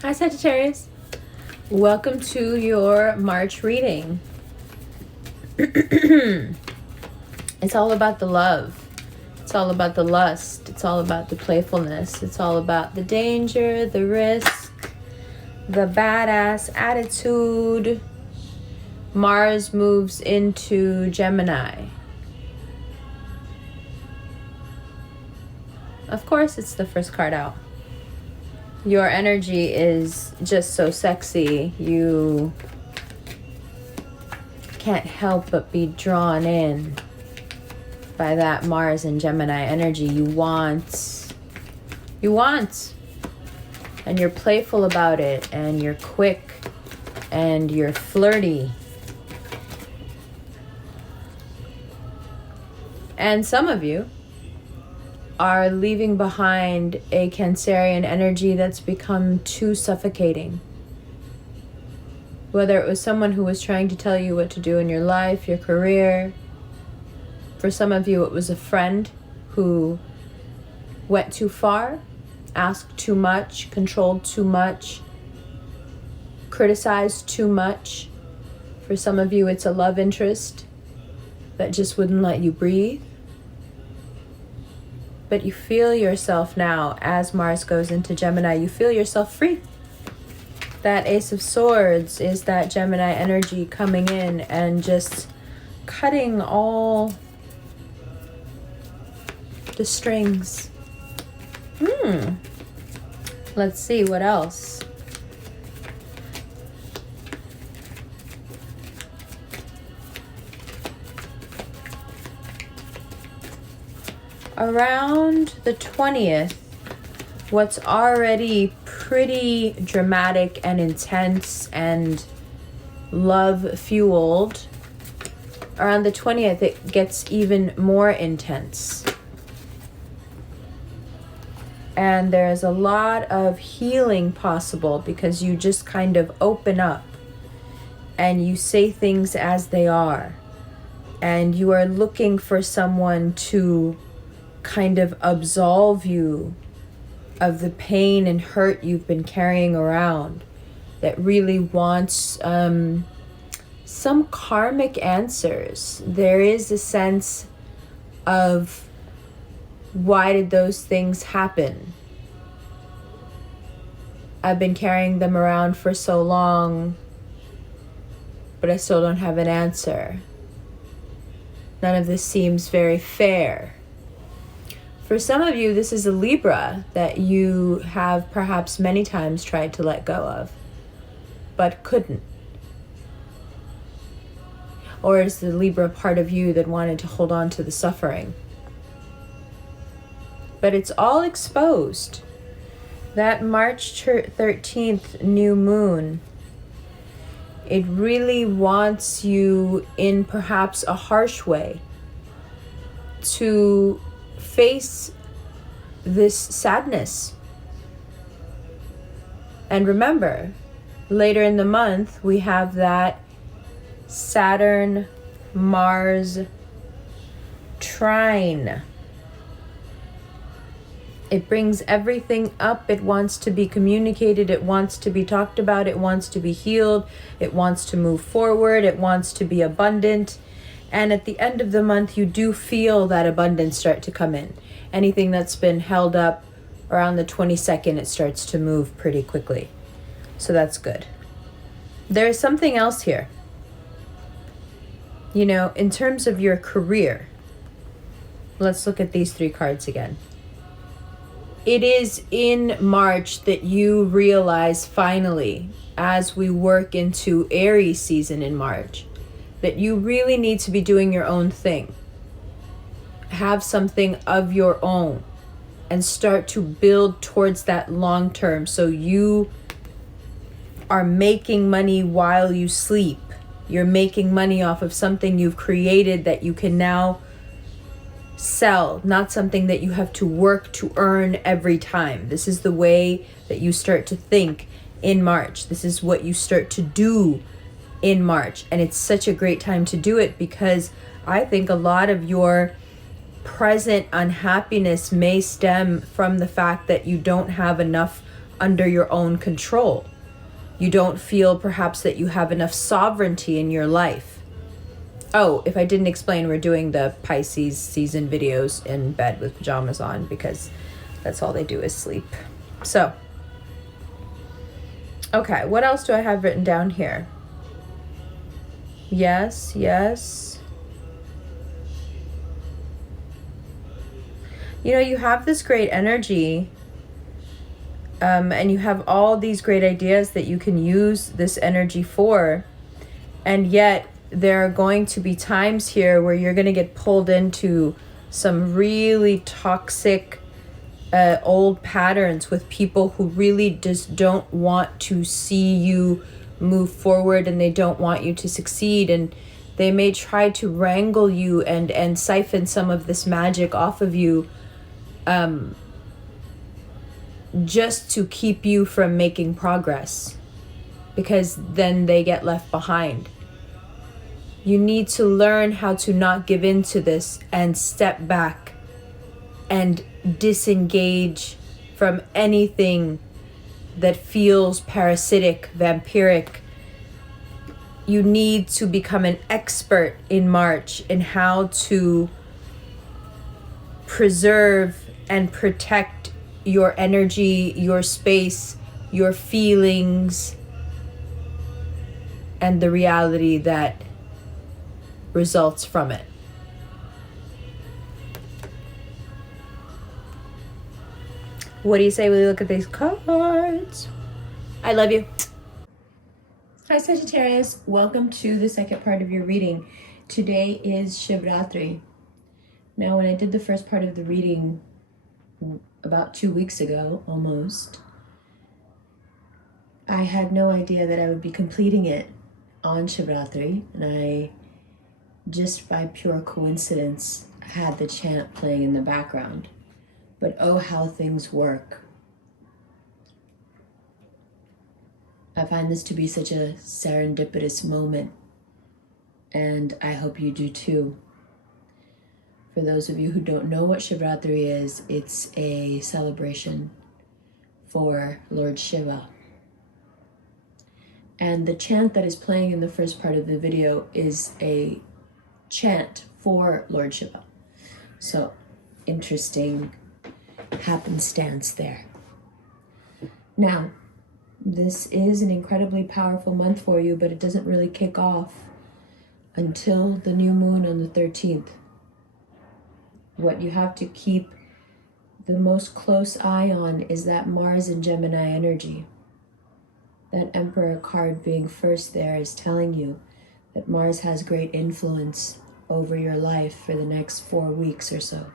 Hi Sagittarius. Welcome to your March reading. It's all about the love. It's all about the lust. It's all about the playfulness. It's all about the danger, the risk, the badass attitude. Mars moves into Gemini. Of course, it's the first card out. Your energy is just so sexy. You can't help but be drawn in by that Mars and Gemini energy. You want, and you're playful about it, and you're quick, and you're flirty. And some of you are leaving behind a Cancerian energy that's become too suffocating. Whether it was someone who was trying to tell you what to do in your life, your career. For some of you, it was a friend who went too far, asked too much, controlled too much, criticized too much. For some of you, it's a love interest that just wouldn't let you breathe. But you feel yourself now, as Mars goes into Gemini, you feel yourself free. That Ace of Swords is that Gemini energy coming in and just cutting all the strings. Let's see what else. Around the 20th, what's already pretty dramatic and intense and love-fueled, around the 20th, it gets even more intense. And there's a lot of healing possible because you just kind of open up and you say things as they are. And you are looking for someone to kind of absolve you of the pain and hurt you've been carrying around, that really wants some karmic answers. There is a sense of, why did those things happen? I've been carrying them around for so long, but I still don't have an answer. None of this seems very fair. For some of you, this is a Libra that you have perhaps many times tried to let go of, but couldn't. Or is the Libra part of you that wanted to hold on to the suffering? But it's all exposed. That March 13th new moon, it really wants you, in perhaps a harsh way, to face this sadness. And remember, later in the month, we have that Saturn-Mars trine. It brings everything up. It wants to be communicated. It wants to be talked about. It wants to be healed. It wants to move forward. It wants to be abundant. And at the end of the month, you do feel that abundance start to come in. Anything that's been held up around the 22nd, it starts to move pretty quickly. So that's good. There's something else here. You know, in terms of your career, let's look at these three cards again. It is in March that you realize finally, as we work into Aries season in March, that you really need to be doing your own thing. Have something of your own and start to build towards that long term, so you are making money while you sleep. You're making money off of something you've created that you can now sell, not something that you have to work to earn every time. This is the way that you start to think in March. This is what you start to do in March. And it's such a great time to do it because I think a lot of your present unhappiness may stem from the fact that you don't have enough under your own control. You don't feel perhaps that you have enough sovereignty in your life. Oh, if I didn't explain, we're doing the Pisces season videos in bed with pajamas on because that's all they do is sleep. So, okay, what else do I have written down here? Yes, yes. You know, you have this great energy, and you have all these great ideas that you can use this energy for, and yet there are going to be times here where you're going to get pulled into some really toxic old patterns with people who really just don't want to see you move forward, and they don't want you to succeed, and they may try to wrangle you and siphon some of this magic off of you, just to keep you from making progress, because then they get left behind. You need to learn how to not give in to this and step back and disengage from anything that feels parasitic, vampiric. You need to become an expert in March in how to preserve and protect your energy, your space, your feelings, and the reality that results from it. What do you say we look at these cards? I love you. Hi Sagittarius, welcome to the second part of your reading. Today is Shivratri. Now, when I did the first part of the reading about 2 weeks ago, almost, I had no idea that I would be completing it on Shivratri, and I, just by pure coincidence, had the chant playing in the background. But oh, how things work. I find this to be such a serendipitous moment, and I hope you do too. For those of you who don't know what Shivratri is, it's a celebration for Lord Shiva. And the chant that is playing in the first part of the video is a chant for Lord Shiva. So, interesting happenstance there. Now, this is an incredibly powerful month for you, but it doesn't really kick off until the new moon on the 13th. What you have to keep the most close eye on is that Mars and Gemini energy. That Emperor card being first there is telling you that Mars has great influence over your life for the next 4 weeks or so.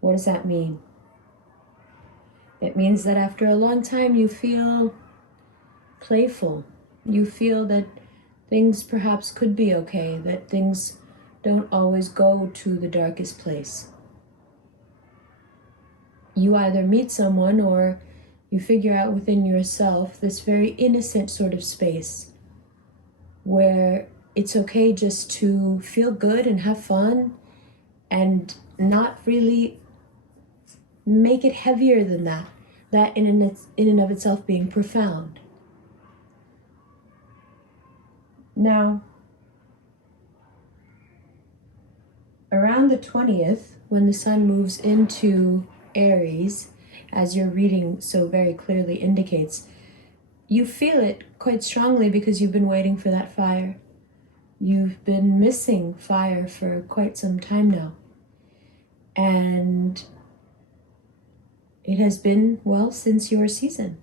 What does that mean? It means that after a long time you feel playful. You feel that things perhaps could be okay, that things don't always go to the darkest place. You either meet someone or you figure out within yourself this very innocent sort of space where it's okay just to feel good and have fun and not really make it heavier than that. That in and of itself being profound. Now, around the 20th, when the sun moves into Aries, as your reading so very clearly indicates, you feel it quite strongly because you've been waiting for that fire. You've been missing fire for quite some time now. And it has been, well, since your season.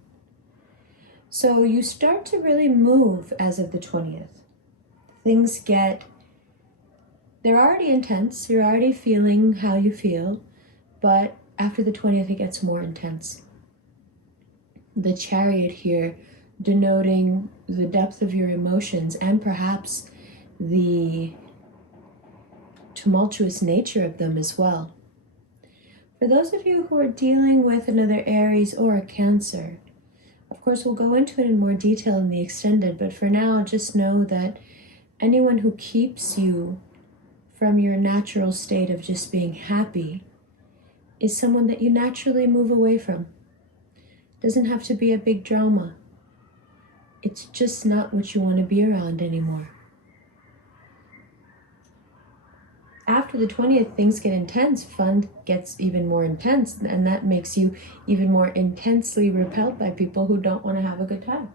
So you start to really move as of the 20th. Things they're already intense. You're already feeling how you feel, but after the 20th, it gets more intense. The Chariot here denoting the depth of your emotions and perhaps the tumultuous nature of them as well. For those of you who are dealing with another Aries or a Cancer, of course, we'll go into it in more detail in the extended, but for now, just know that anyone who keeps you from your natural state of just being happy is someone that you naturally move away from. Doesn't have to be a big drama. It's just not what you want to be around anymore. After the 20th, things get intense, fun gets even more intense, and that makes you even more intensely repelled by people who don't want to have a good time.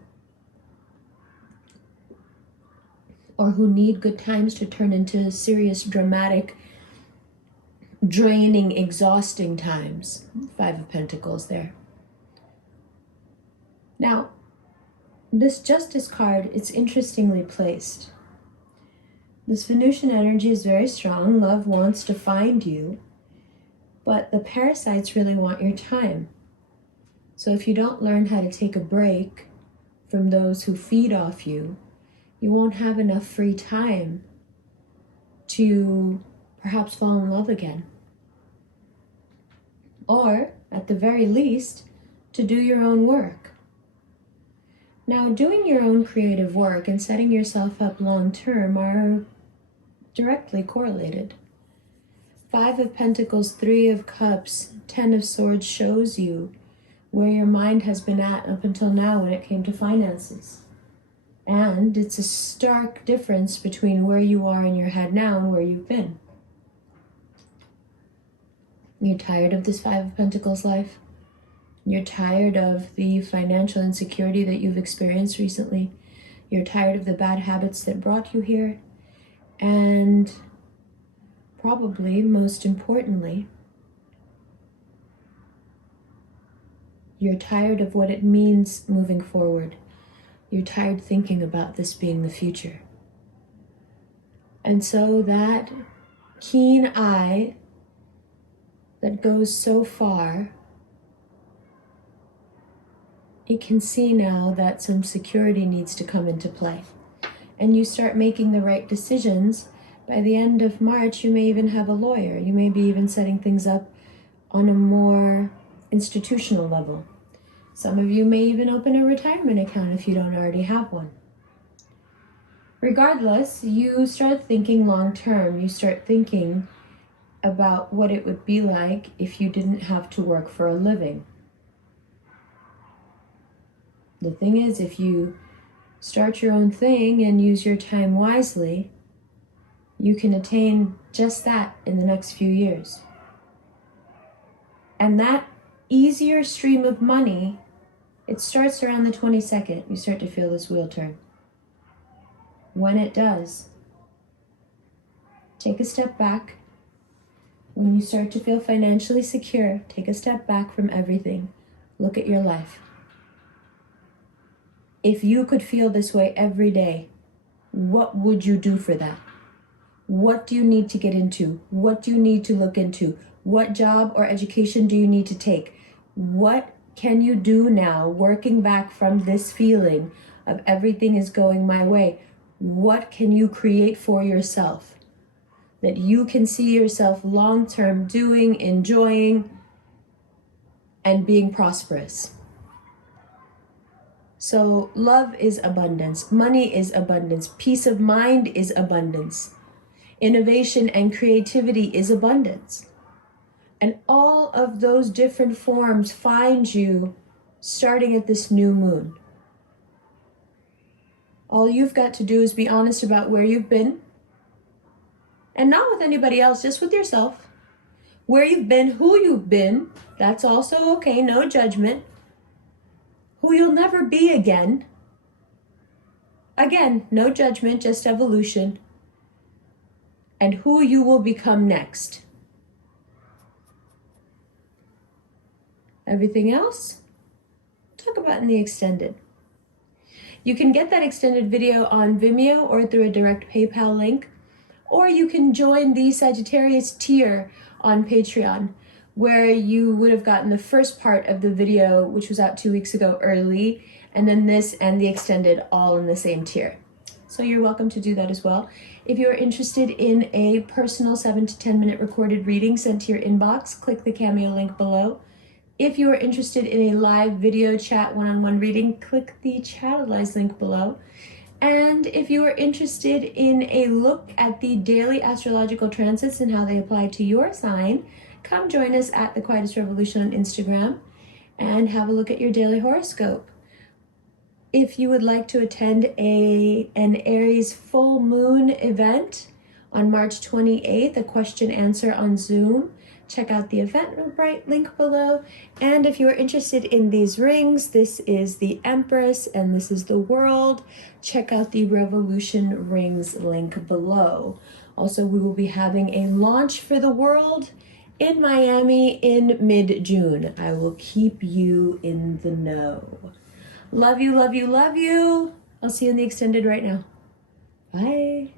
Or who need good times to turn into serious, dramatic, draining, exhausting times. 5 of Pentacles there. Now, this Justice card, it's interestingly placed. This Venusian energy is very strong. Love wants to find you, but the parasites really want your time. So if you don't learn how to take a break from those who feed off you, you won't have enough free time to perhaps fall in love again. Or, at the very least, to do your own work. Now, doing your own creative work and setting yourself up long-term are directly correlated. 5 of Pentacles, 3 of Cups, 10 of Swords shows you where your mind has been at up until now when it came to finances. And it's a stark difference between where you are in your head now and where you've been. You're tired of this 5 of Pentacles life. You're tired of the financial insecurity that you've experienced recently. You're tired of the bad habits that brought you here. And probably, most importantly, you're tired of what it means moving forward. You're tired thinking about this being the future. And so that keen eye that goes so far, it can see now that some security needs to come into play. And you start making the right decisions. By the end of March, you may even have a lawyer. You may be even setting things up on a more institutional level. Some of you may even open a retirement account if you don't already have one. Regardless, you start thinking long term. You start thinking about what it would be like if you didn't have to work for a living. The thing is, if you start your own thing and use your time wisely, you can attain just that in the next few years. And that easier stream of money, it starts around the 22nd. You start to feel this wheel turn. When it does, take a step back. When you start to feel financially secure, take a step back from everything. Look at your life. If you could feel this way every day, what would you do for that? What do you need to get into? What do you need to look into? What job or education do you need to take? What can you do now, working back from this feeling of everything is going my way? What can you create for yourself that you can see yourself long-term doing, enjoying, and being prosperous? So love is abundance, money is abundance, peace of mind is abundance, innovation and creativity is abundance. And all of those different forms find you starting at this new moon. All you've got to do is be honest about where you've been, and not with anybody else, just with yourself. Where you've been, who you've been, that's also okay, no judgment. Who you'll never be again. Again, no judgment, just evolution. And who you will become next. Everything else, talk about in the extended. You can get that extended video on Vimeo or through a direct PayPal link, or you can join the Sagittarius tier on Patreon, where you would have gotten the first part of the video, which was out 2 weeks ago early, and then this and the extended all in the same tier. So you're welcome to do that as well. If you're interested in a personal 7 to 10 minute recorded reading sent to your inbox, click the Cameo link below. If you are interested in a live video chat one-on-one reading, click the Chatalize link below. And if you are interested in a look at the daily astrological transits and how they apply to your sign, come join us at the Quietest Revolution on Instagram. and have a look at your daily horoscope. If you would like to attend an Aries full moon event on March 28th, a question answer on Zoom, check out the Eventbrite link below. And if you are interested in these rings, this is the Empress and this is the World. Check out the Revolution rings link below. Also, we will be having a launch for the World in Miami in mid-June. I will keep you in the know. Love you, love you, love you. I'll see you in the extended right now. Bye.